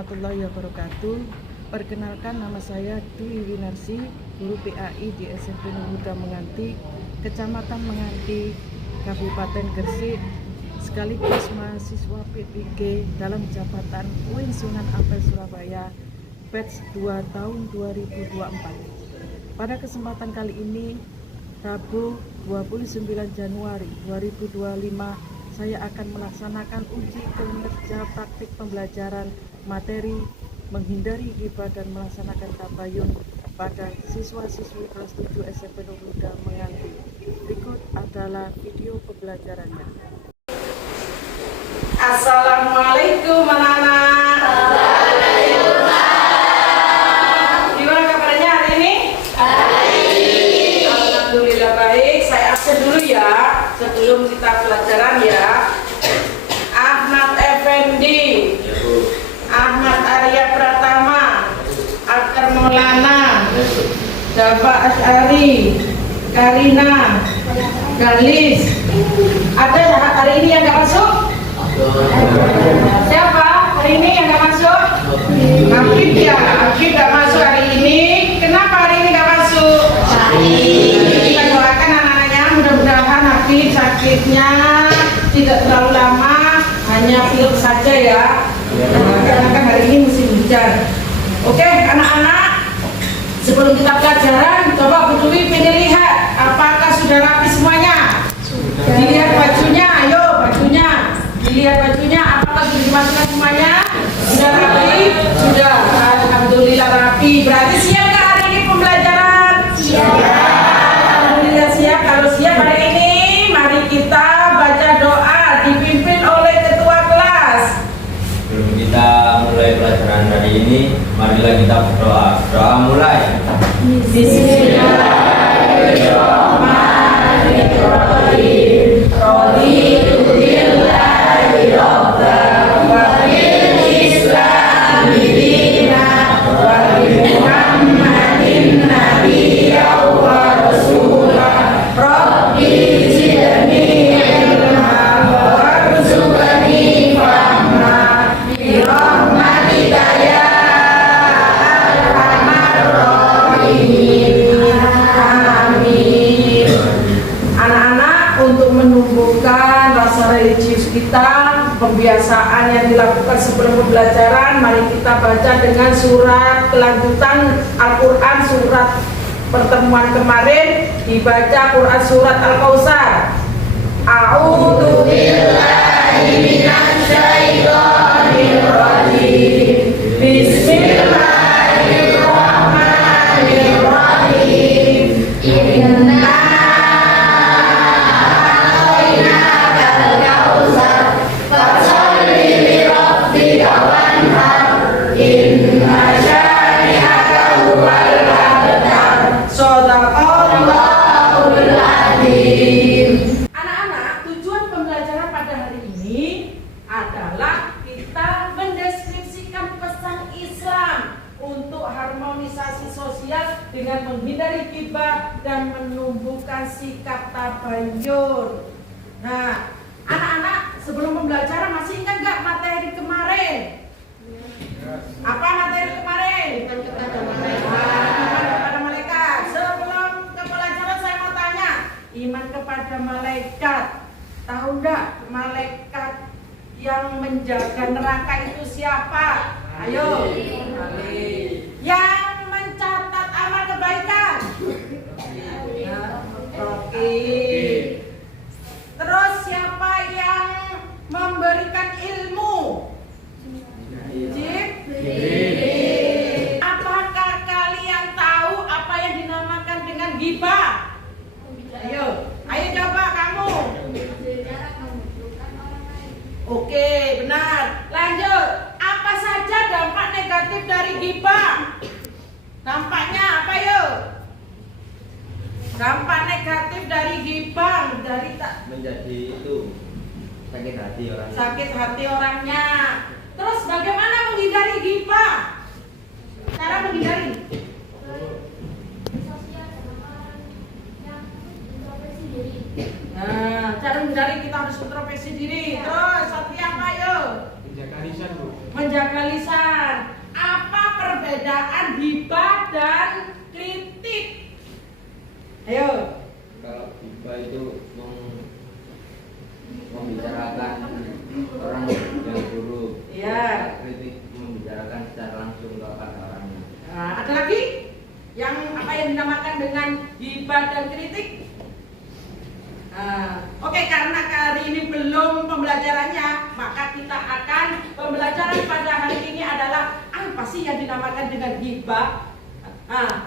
warahmatullahi wabarakatuh. Perkenalkan, nama saya Dwi Winarsi, guru PAI di SMP Nur Huda Menganti, Kecamatan Menganti, Kabupaten Gresik, sekaligus mahasiswa P3 dalam jabatan UIN Sunan Ampel Surabaya, batch 2 tahun 2024. Pada kesempatan kali ini, Rabu 29 Januari 2025, saya akan melaksanakan uji kinerja praktik pembelajaran materi menghindari ghibah dan melaksanakan tabayun pada siswa-siswi kelas 7 SMP Nur Huda Menganti. Berikut adalah video pembelajarannya. Assalamualaikum anak-anak. Waalaikumsalam. Gimana kabarnya hari ini? Baik. Alhamdulillah baik. Saya absen dulu ya sebelum kita pelajaran ya. Ahmad Effendi, Ahmad Arya Pratama, Akar Maulana, Java Asyari, Karina, Galis. Ada hari ini yang nggak masuk? Siapa hari ini yang nggak masuk? Akib ya, Akib nggak masuk hari ini. Kenapa hari ini nggak masuk? Kita doakan anak-anaknya, mudah-mudahan Akib sakitnya tidak terlalu lama, hanya pilek saja ya. Karena kan hari ini musim hujan. Oke anak-anak, sebelum kita pelajaran, coba Bu Dwi pengen lihat apakah sudah rapi semuanya. Dilihat bajunya, ayo bajunya. Dilihat bajunya, apakah sudah dimasukkan semuanya? Sudah rapi? Sudah. Alhamdulillah rapi. Berarti siap nggak hari ini pembelajaran? Siap. Alhamdulillah siap. Kalau siap hari ini, mari kita baca doa dipimpin oleh ketua kelas. Sebelum kita mulai pelajaran hari ini, marilah kita berdoa. Doa mulai. Bismillahirrahmanirrahim. Raditu billahi rabban wa bil islami dinan wa bi Muhammadin nabiyyan wa rasulan. Rabbi zidni ilman warzuqni fahma bi rahmatika ya arhamar rahimin. Amin. Anak-anak, untuk menumbuhkan rasa religius kita, pembiasaan yang dilakukan sebelum pembelajaran, mari kita baca dengan surat kelanjutan Al-Quran. Surat pertemuan kemarin dibaca Quran surat Al-Kautsar. A'udzu billahi minasy syaithanir rajim. Bismillahirrahmanirrahim. Inna anak-anak, tujuan pembelajaran pada hari ini adalah kita mendeskripsikan pesan Islam untuk harmonisasi sosial dengan menghindari ghibah dan menumbuhkan sikap tabayun. Nah, anak-anak, sebelum pembelajaran masih ingat nggak materi kemarin? Apa materi kemarin? Iman kepada malaikat. Sebelum ke pelajaran saya mau tanya, iman kepada malaikat. Tahu nggak malaikat yang menjaga neraka itu siapa? Ayo. Yang mencatat amal kebaikan. Oke. Terus siapa yang memberikan ilmu? Jibril. Apakah kalian tahu apa yang dinamakan dengan ghibah? Ayo coba kamu. Oke, benar. Lanjut. Apa saja dampak negatif dari ghibah? Dampaknya apa yuk? Dampak negatif dari ghibah dari Menjadi itu sakit hati orangnya. sakit hati orangnya. Terus bagaimana menghindari ghibah? Cara menghindari? Nah, cara menghindari kita harus introspeksi diri. Terus satu apa yuk? Menjaga lisan, Bu. Menjaga lisan. hibah dan kritik. Ayo. Kalau hibah itu membicarakan orang yang buruk. Iya. Kritik membicarakan secara langsung kepada orangnya. Nah, ada lagi yang apa yang dinamakan dengan hibah dan kritik? Oke, karena hari ini belum pembelajarannya, maka kita akan pembelajaran pada hari ini adalah apa sih yang dinamakan dengan hibah?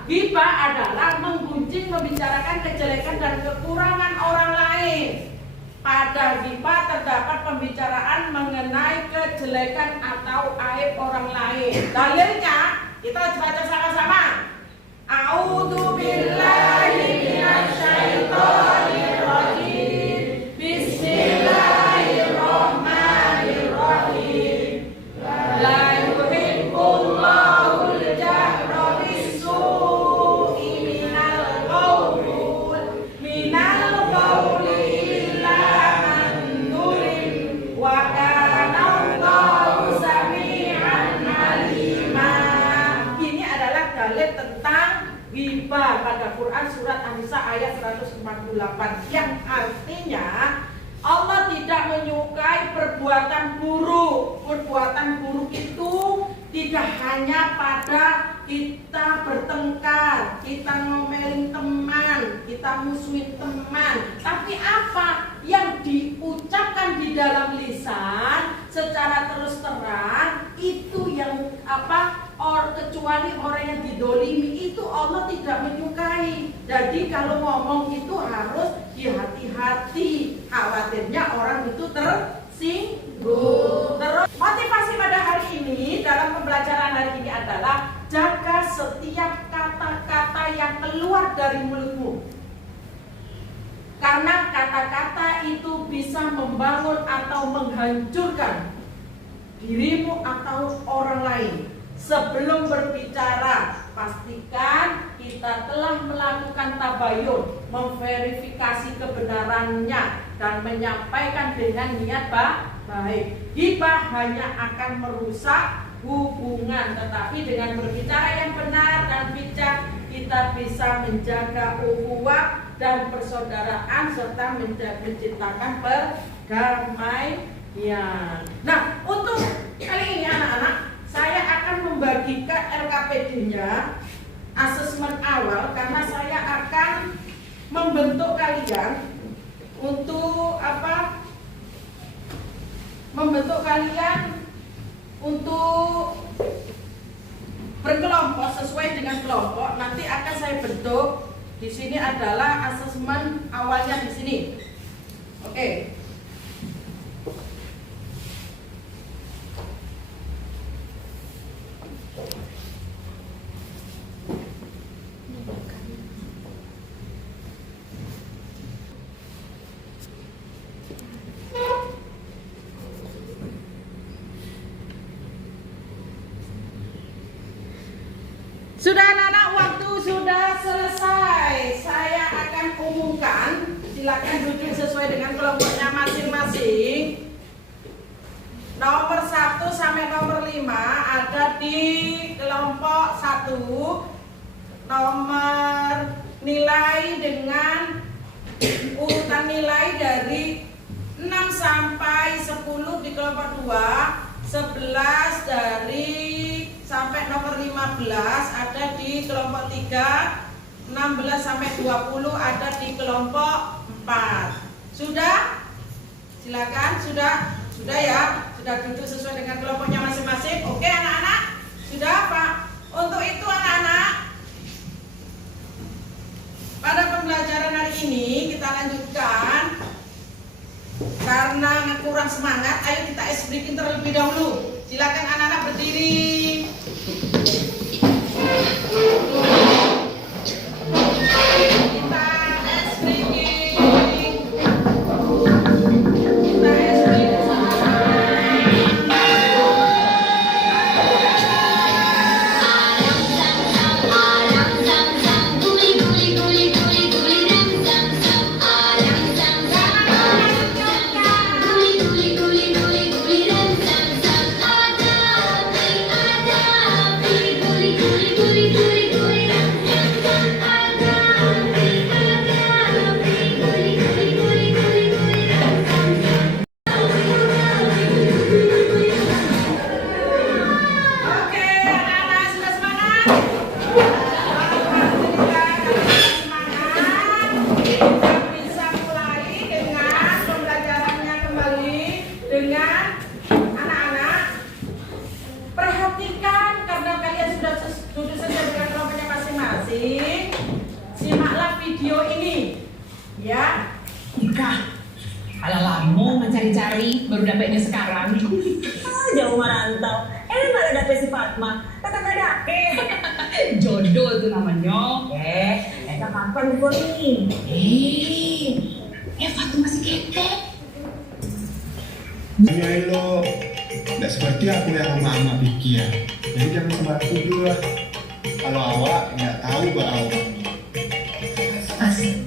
Hibah adalah menggunjing, membicarakan kejelekan dan kekurangan orang lain. Pada hibah terdapat pembicaraan mengenai kejelekan atau aib orang lain. Dalilnya kita baca sama-sama. A'udzu billahi minasyaitonir rajim. Bismillahirrahmanirrahim. La yuhibbullahu al-jahra bis-su'i minal qawli illa man zulim wa kana Allahu sami'an alima. Ini adalah dalil tentang hibah pada Quran surat An-Nisa ayat 148 yang artinya Allah tidak menyukai perbuatan buruk. Perbuatan buruk itu tidak hanya pada kita bertengkar, kita ngomelin teman, kita musuhin teman, tapi apa yang diucapkan di dalam lisan secara terus terang itu yang kecuali orang yang didolimi itu Allah tidak menyukai. Jadi kalau ngomong itu harus hati-hati, khawatirnya orang itu tersinggung. Terus motivasi pada hari ini dalam pembelajaran hari ini adalah jaga setiap kata-kata yang keluar dari mulutmu. Karena kata-kata itu bisa membangun atau menghancurkan dirimu atau orang lain. Sebelum berbicara, pastikan kita telah melakukan tabayun, memverifikasi kebenarannya dan menyampaikan dengan niat baik. Hibah hanya akan merusak hubungan, tetapi dengan berbicara yang benar dan bijak kita bisa menjaga ukhuwah dan persaudaraan serta menciptakan perdamaian. Nah, untuk kali ini anak-anak, saya akan membagikan LKPD-nya, asesmen awal, karena saya akan membentuk kalian untuk berkelompok sesuai dengan kelompok. Nanti akan saya bentuk. Di sini adalah asesmen awalnya di sini. Oke. Sudah anak-anak, waktu sudah selesai. Saya akan umumkan. Silakan duduk sesuai dengan kelompoknya masing-masing. Nomor 1 sampai nomor 5 ada di kelompok 1. Nomor nilai dengan urutan nilai dari 6 sampai 10 di kelompok 2, 11 dari sampai nomor 15 ada di kelompok 3, 16 sampai 20 ada di kelompok 4. Sudah? Silakan, sudah ya? Sudah duduk sesuai dengan kelompoknya masing-masing? Oke anak-anak? Sudah Pak? Untuk itu anak-anak, pada pembelajaran hari ini kita lanjutkan. Karena kurang semangat, ayo kita ice breaking terlebih dahulu. Silakan anak-anak berdiri. Kita ice breaking. Kita ice breaking sama-sama. ini, simaklah video ini. Ya. Ika, ala lama mencari-cari baru dapetnya sekarang. Jauh merantau, malah dapet si Fatma. Kata gak dapet. Jodoh itu namanya. Kapan gue nih? Eva tuh masih ketek. Tanyain lo, nggak seperti aku yang mama pikir. Jadi jangan sembarang tuduh lah. Kalau awak nggak tahu awak.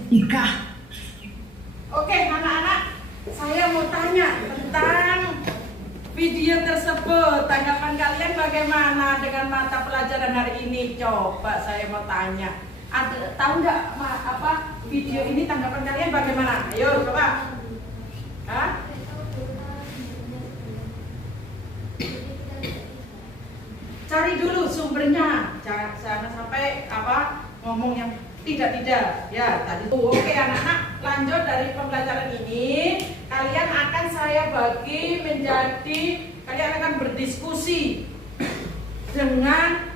Ika, Oke, anak-anak, saya mau tanya tentang video tersebut. Tanggapan kalian bagaimana dengan mata pelajaran hari ini? Coba saya mau tanya. Tahu nggak apa video ini, tanggapan kalian bagaimana? Ayo coba. Hah? Cari dulu sumbernya, jangan sampai ngomong yang tidak ya tadi tuh. Oke anak-anak, lanjut dari pembelajaran ini, kalian akan saya bagi menjadi, kalian akan berdiskusi dengan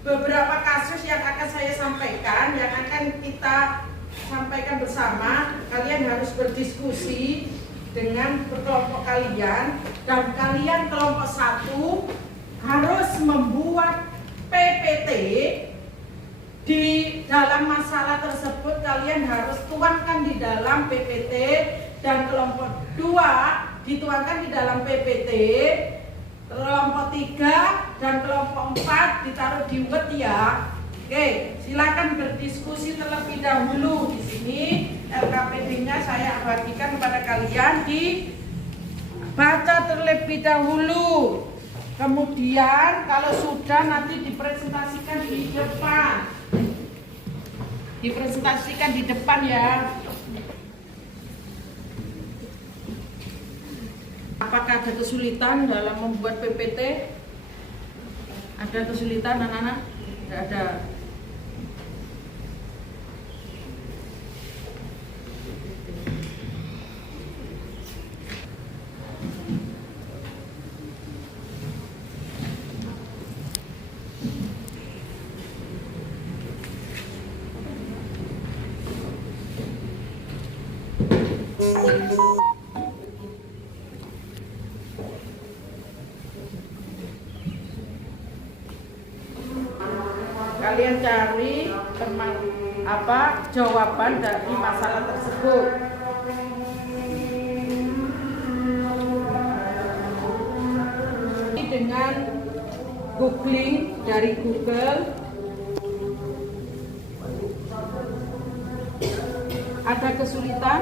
beberapa kasus yang akan saya sampaikan, yang akan kita sampaikan bersama. Kalian harus berdiskusi dengan kelompok kalian, dan kalian kelompok 1 harus membuat PPT. Di dalam masalah tersebut kalian harus tuangkan di dalam PPT, dan kelompok 2 dituangkan di dalam PPT, kelompok 3 dan kelompok 4 ditaruh di Word ya. Oke, silakan berdiskusi terlebih dahulu. Di sini LKPD-nya saya bagikan kepada kalian, dibaca terlebih dahulu. Kemudian kalau sudah nanti dipresentasikan di depan. Dipresentasikan di depan ya. Apakah ada kesulitan dalam membuat PPT? Ada kesulitan anak-anak? Tidak ada. Kalian cari jawaban dari masalah tersebut. Dengan googling dari Google, ada kesulitan?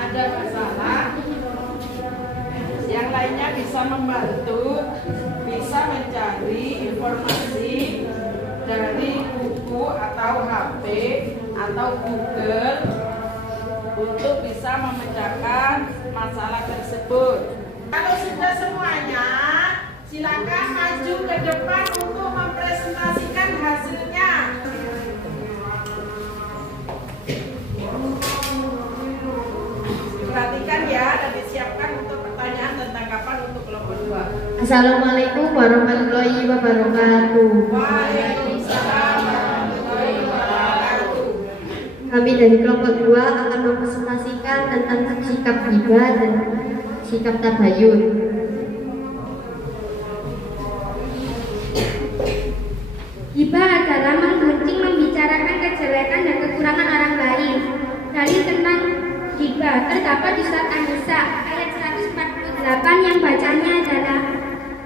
Ada masalah? Yang lainnya bisa membantu, bisa mencari informasi dari buku atau HP atau Google untuk bisa memecahkan masalah tersebut. Kalau sudah semuanya, silakan maju ke depan untuk mempresentasikan hasilnya. Perhatikan ya, dan disiapkan untuk pertanyaan dan tanggapan untuk kelompok 2. Assalamualaikum warahmatullahi wabarakatuh. Waalaikumsalam warahmatullahi wabarakatuh. Kami dari kelompok 2 akan mempresentasikan tentang sikap hibah dan sikap tabayun. Hibah adalah menggunjing, membicarakan kejelekan dan kekurangan orang lain. Dalil tentang hibah terdapat di surat An-Nisa ayat 148 yang bacanya adalah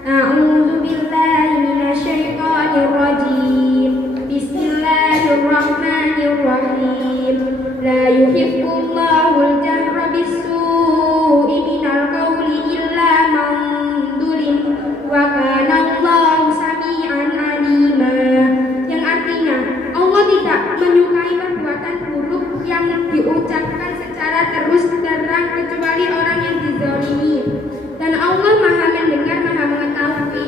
A'udzubillahi minasyaitonirrajim. Bismillahirrahmanirrahim. La yuhibbullahu al-jahra bis-su'i minal qawli illa man zulim wa kana Allahu sami'an alima. Yang artinya Allah tidak menyukai perbuatan buruk yang diucapkan secara terus terang kecuali orang yang dizalimi, dan Allah Maha mendengar, Maha mengetahui.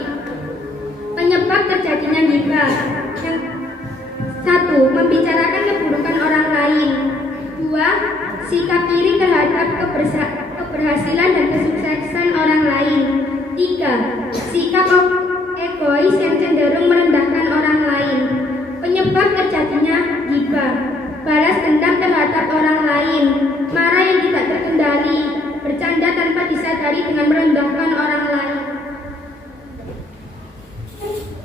Penyebab terjadinya ghibah: yang 1. Membicarakan keburukan orang lain. 2. Sikap iri terhadap keberhasilan dan kesuksesan orang lain. 3. Sikap egois yang cenderung merendahkan orang lain. Penyebab terjadinya ghibah, balas dendam terhadap orang lain, marah yang tidak terkendali, bercanda tanpa disadari dengan merendahkan orang lain.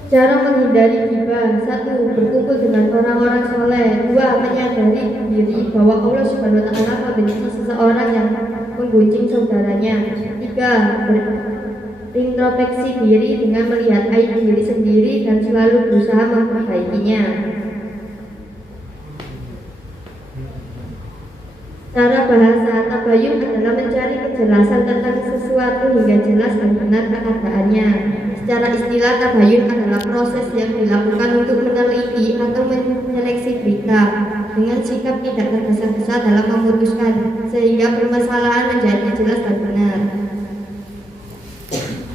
Cara menghindari ghibah: 1. Berkumpul dengan orang-orang soleh. 2. Menyadari diri bahwa Allah Subhanahu wa Ta'ala membenci seseorang yang menggunjing saudaranya. 3. Berintrospeksi diri dengan melihat aib diri sendiri dan selalu berusaha memperbaikinya. Cara bahasa: tabayun adalah mencari kejelasan tentang sesuatu hingga jelas dan benar keadaannya. Secara istilah, tabayun adalah proses yang dilakukan untuk meneliti atau menyeleksi berita dengan sikap tidak tergesa-gesa dalam memutuskan, sehingga permasalahan menjadi jelas dan benar.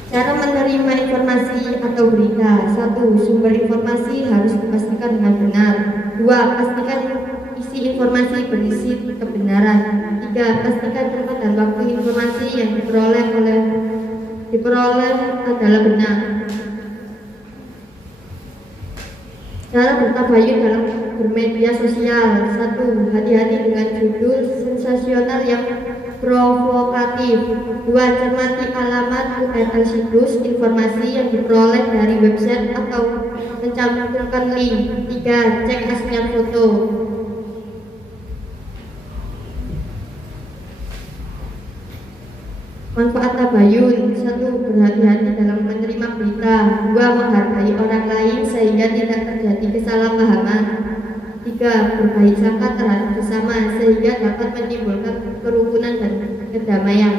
Cara menerima informasi atau berita: 1. Sumber informasi harus dipastikan dengan benar. 2. Pastikan isi informasi berisi kebenaran. 3. Pastikan tempat dan waktu informasi yang diperoleh adalah benar. Cara bertabayun dalam bermedia sosial: 1. Hati-hati dengan judul sensasional yang provokatif. 2. Cermati alamat URL situs informasi yang diperoleh dari website atau mencantumkan link. 3. Cek aslian foto. Manfaat tabayun: 1. Berhati-hati dalam menerima berita. 2. Menghargai orang lain sehingga tidak terjadi kesalahpahaman. 3. Berbaik sangka terhadap sesama sehingga dapat menimbulkan kerukunan dan kedamaian.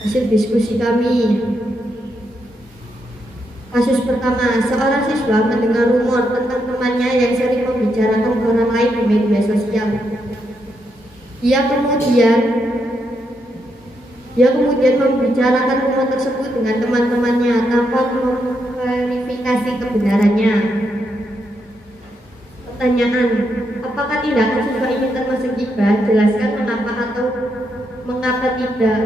Hasil diskusi kami. Kasus pertama: seorang siswa mendengar rumor tentang temannya yang sering membicarakan orang lain di media sosial. Dia kemudian membicarakan rumor tersebut dengan teman-temannya tanpa memverifikasi kebenarannya. Pertanyaan: apakah tindakan siswa ini termasuk ghibah? Jelaskan mengapa atau mengapa tidak.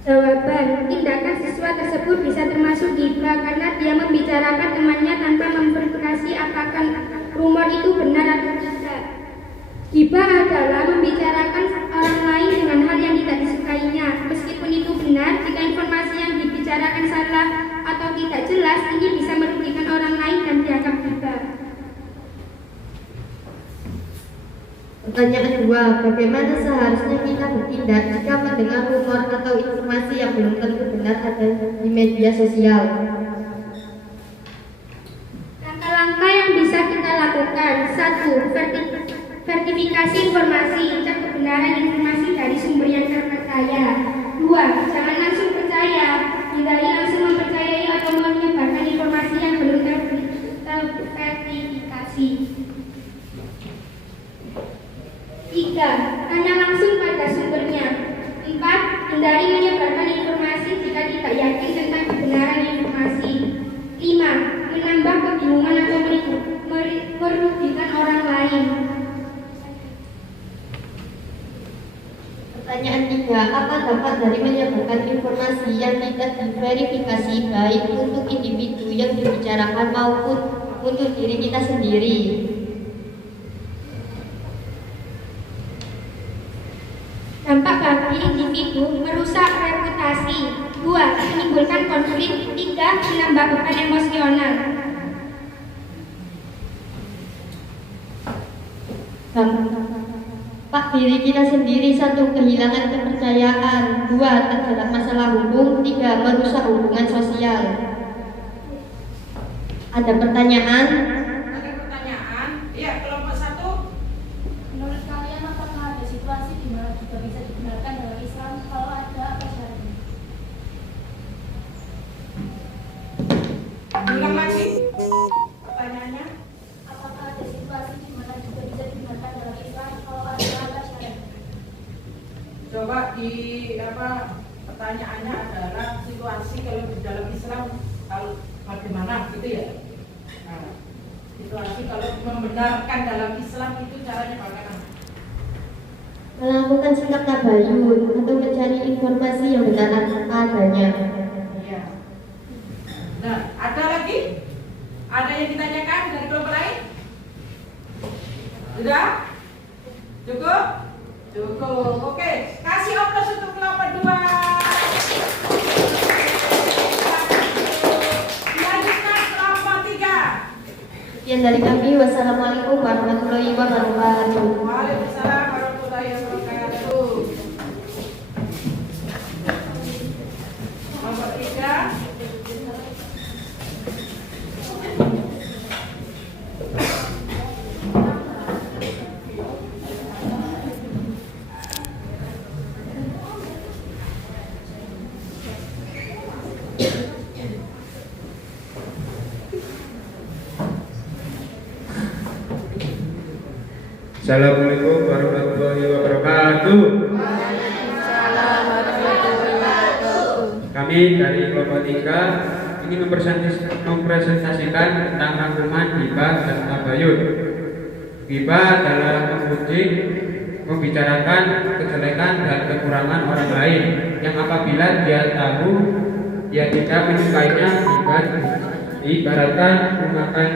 Jawaban: tindakan siswa tersebut bisa termasuk ghibah karena dia membicarakan temannya tanpa memverifikasi apakah rumor itu benar atau tidak. Ghibah adalah membicarakan orang lain dengan hal yang tidak disukainya, meskipun itu benar. Jika informasi yang dibicarakan salah atau tidak jelas, ini bisa merugikan orang lain dan dianggap ghibah. Pertanyaan 2. Bagaimana seharusnya kita bertindak jika mendengar rumor atau informasi yang belum tentu benar ada di media sosial? Langkah-langkah yang bisa kita lakukan: 1. Verifikasi informasi, cek kebenaran informasi dari sumber yang terpercaya. 2. Jangan langsung percaya, hindari langsung mempercayai atau menyebarkan informasi yang belum terverifikasi. 3. Tanya langsung pada sumbernya. 4. Hindari menyebarkan informasi jika tidak yakin tentang kebenaran informasi. 5. Menambah kebingungan atau merugikan orang lain. Pertanyaan 3. Apa dampak dari menyebarkan informasi yang tidak diverifikasi baik untuk individu yang dibicarakan maupun untuk diri kita sendiri? Dampak bagi individu: merusak reputasi. 2. Menimbulkan konflik. 3. Menambah beban emosional. Dampak diri kita sendiri: 1. Kehilangan kepercayaan. 2. Terjerat masalah hukum. 3. Merusak hubungan sosial. Ada pertanyaan? Ada pertanyaan? Iya, kelompok 1. Menurut kalian apakah ada situasi di mana juga bisa dibenarkan dalam Islam? Kalau ada, apa syaratnya? Ulang lagi pertanyaannya. Apakah ada situasi di mana juga bisa dibenarkan dalam Islam? Kalau ada, apa syaratnya? Coba pertanyaannya adalah situasi kalau di dalam Islam kalau bagaimana gitu ya. Nah, situasi kalau membenarkan dalam Islam itu caranya bagaimana? Melakukan sikap tabayun atau mencari informasi yang benar adanya. Iya. Nah, ada lagi? Ada yang ditanyakan dari kelompok lain? Sudah? Cukup? Cukup. Oke, kasih aplaus untuk kelompok 2. Dilanjutkan kelompok 3. Sekian dari kami. Wassalamualaikum warahmatullahi wabarakatuh. Waalaikumsalam warahmatullahi wabarakatuh. Kelompok 3. Assalamualaikum warahmatullahi wabarakatuh. Kami dari kelompok 3 ingin mempresentasikan tentang rangkuman ghibah dan tabayun. Ghibah adalah memuji, membicarakan kejelekan dan kekurangan orang lain yang apabila dia tahu dia tidak menyukainya, ibaratkan memakan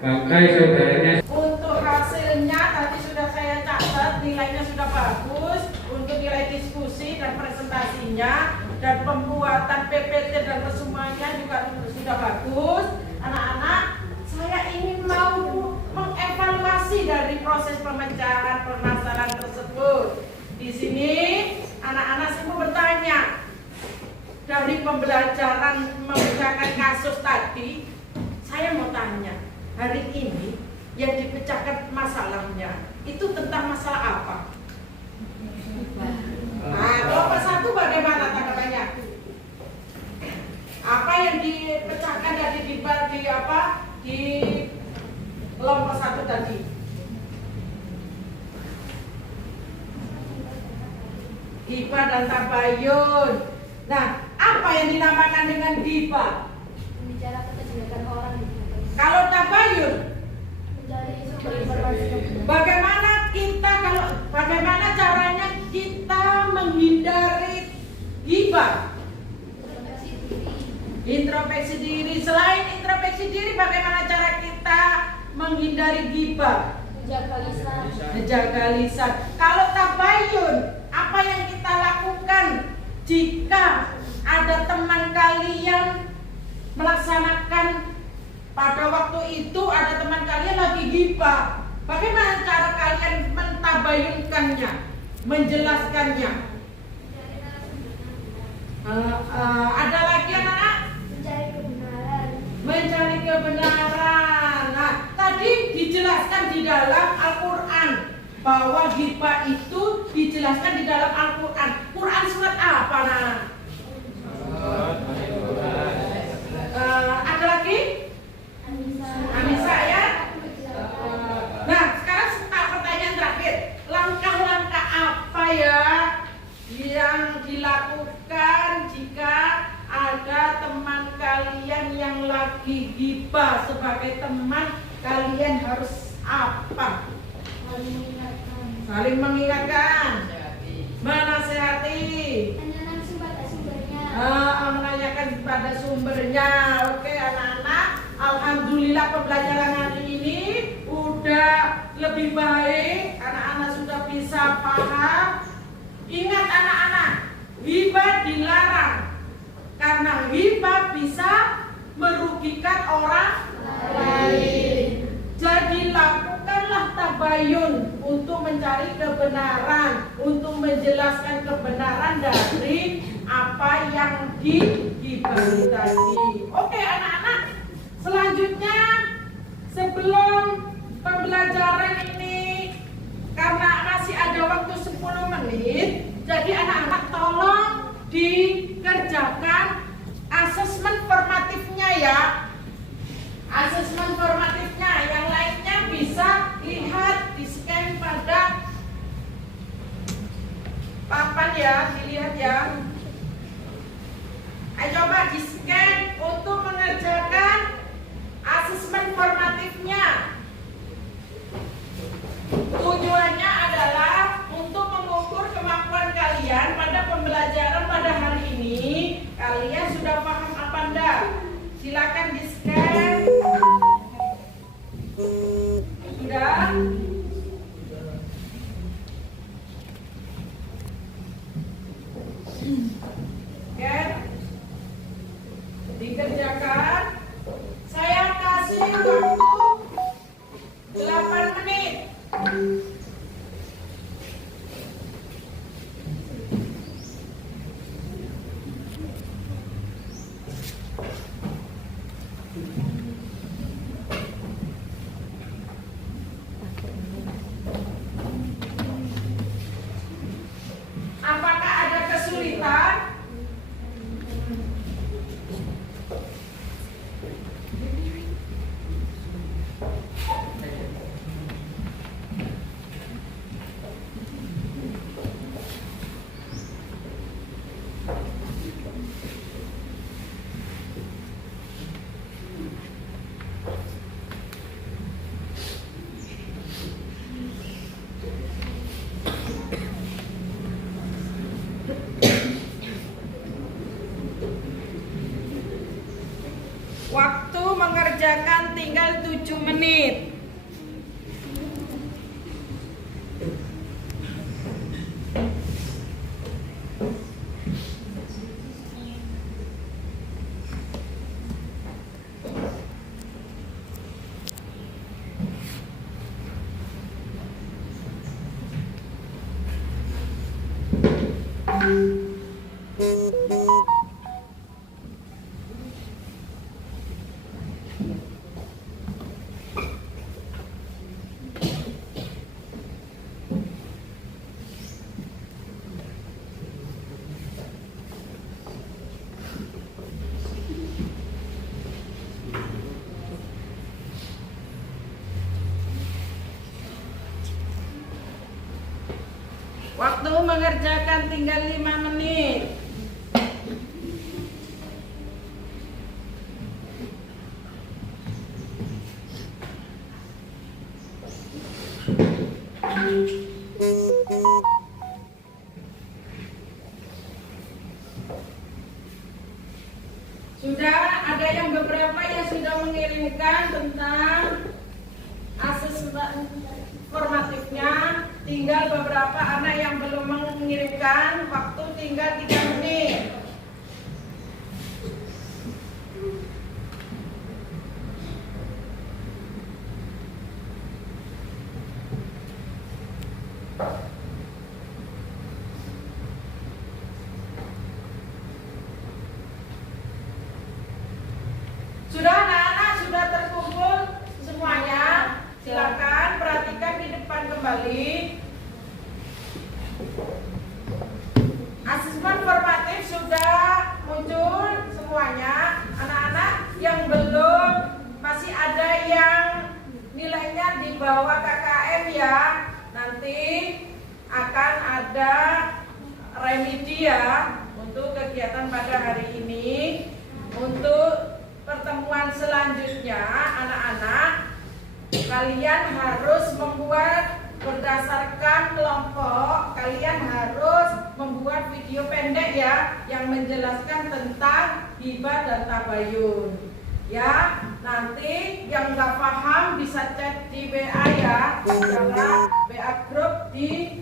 bangkai saudaranya. Untuk hasilnya tadi sudah saya catat, nilainya sudah bagus. Untuk nilai diskusi dan presentasinya dan pembuatan PPT dan resumennya juga sudah bagus. Anak-anak, saya ingin mau mengevaluasi dari proses pemecahan permasalahan tersebut. Di sini anak-anak semua bertanya, dari pembelajaran memecahkan kasus tadi, saya mau tanya, hari ini yang dipecahkan masalahnya itu tentang masalah apa? Nah, kelompok 1 bagaimana tanggapannya? Apa yang dipecahkan tadi di kelompok 1 tadi? Ghibah dan tabayun. Nah, apa yang dinamakan dengan ghibah? Membicarakan kejelekan orang. Kalau tabayun, Mencari sumber informasi yang benar. bagaimana caranya kita menghindari ghibah? Introspeksi diri. Selain introspeksi diri, bagaimana cara kita menghindari ghibah? Menjaga lisan. Kalau tabayun, apa yang kita lakukan jika ada teman kalian melaksanakan pada waktu itu ada teman kalian lagi ghibah? Bagaimana cara kalian mentabayunkannya, menjelaskannya? Ada lagi anak-anak? Mencari kebenaran. Nah, tadi dijelaskan di dalam Al-Quran bahwa ghibah itu dijelaskan di dalam Al-Quran. Quran surat apa, Nak? Ada lagi? Anissa ya? Nah, sekarang pertanyaan terakhir. Langkah-langkah apa ya yang dilakukan jika ada teman kalian yang lagi ghibah? Sebagai teman, kalian harus apa? Saling mengingatkan, menasehati, menanyakan pada sumbernya. Oke anak-anak, alhamdulillah pembelajaran hari ini udah lebih baik. Anak-anak sudah bisa paham. Ingat anak-anak, ghibah dilarang karena ghibah bisa merugikan orang lain. Jadi lakukanlah tabayun untuk mencari kebenaran, untuk menjelaskan kebenaran dari apa yang digibahi tadi. Oke anak-anak, selanjutnya sebelum pembelajaran ini, karena masih ada waktu 10 menit, jadi anak-anak tolong dikerjakan asesmen formatifnya ya. Asesmen formatifnya, yang lainnya bisa lihat di scan pada papan ya, dilihat ya. Ayo coba di scan untuk mengerjakan Silakan di-scan. Sudah? Oke. Dikerjakan. Saya kasih waktu 8 menit. Apakah ada kesulitan? Waktu mengerjakan tinggal 7 menit. Waktu mengerjakan tinggal 5 menit. Sudah ada yang beberapa yang sudah mengirimkan tentang asesmen formatifnya. Tinggal beberapa anak yang belum mengirimkan, waktu tinggal 3 menit. Sudah anak-anak sudah terkumpul semuanya? Silakan perhatikan di depan kembali. Asesmen formatif sudah muncul semuanya. Anak-anak yang belum, masih ada yang nilainya di bawah KKM ya. Nanti akan ada remedi ya untuk kegiatan pada hari ini. Untuk pertemuan selanjutnya anak-anak, kalian harus membuat berdasarkan kelompok, kalian harus membuat video pendek ya yang menjelaskan tentang hibah dan tabayun. Ya, nanti yang nggak paham bisa chat di WA ya, secara WA grup di.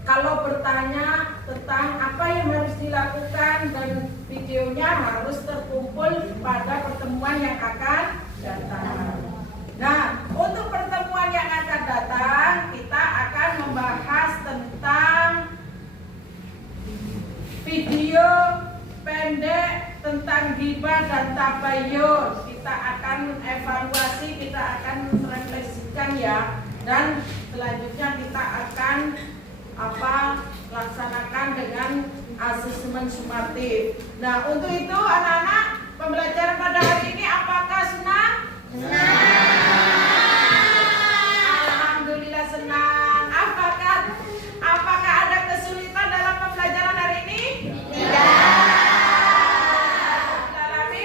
Kalau bertanya tentang apa yang harus dilakukan dan videonya harus terkumpul pada pertemuan yang akan datang. Nah, untuk pertemuan yang akan datang, kita akan membahas tentang video pendek tentang ghibah dan tabayun. Kita akan evaluasi, kita akan refleksikan ya. Dan selanjutnya kita akan laksanakan dengan asesmen sumatif. Nah, untuk itu anak-anak, pembelajaran pada hari ini apakah senang? Alhamdulillah senang. Apakah ada kesulitan dalam pembelajaran hari ini? Tidak.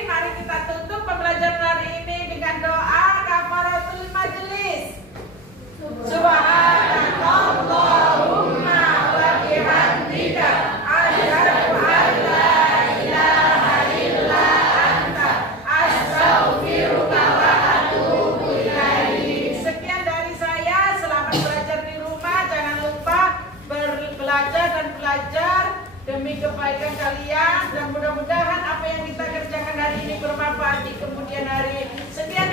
Mari kita tutup pembelajaran hari ini dengan doa kafaratul majelis. Subhanallahumma wa bihamdika asyhadu an la ilaha illa anta kebaikan kalian dan mudah-mudahan apa yang kita kerjakan hari ini bermanfaat di kemudian hari. Sekian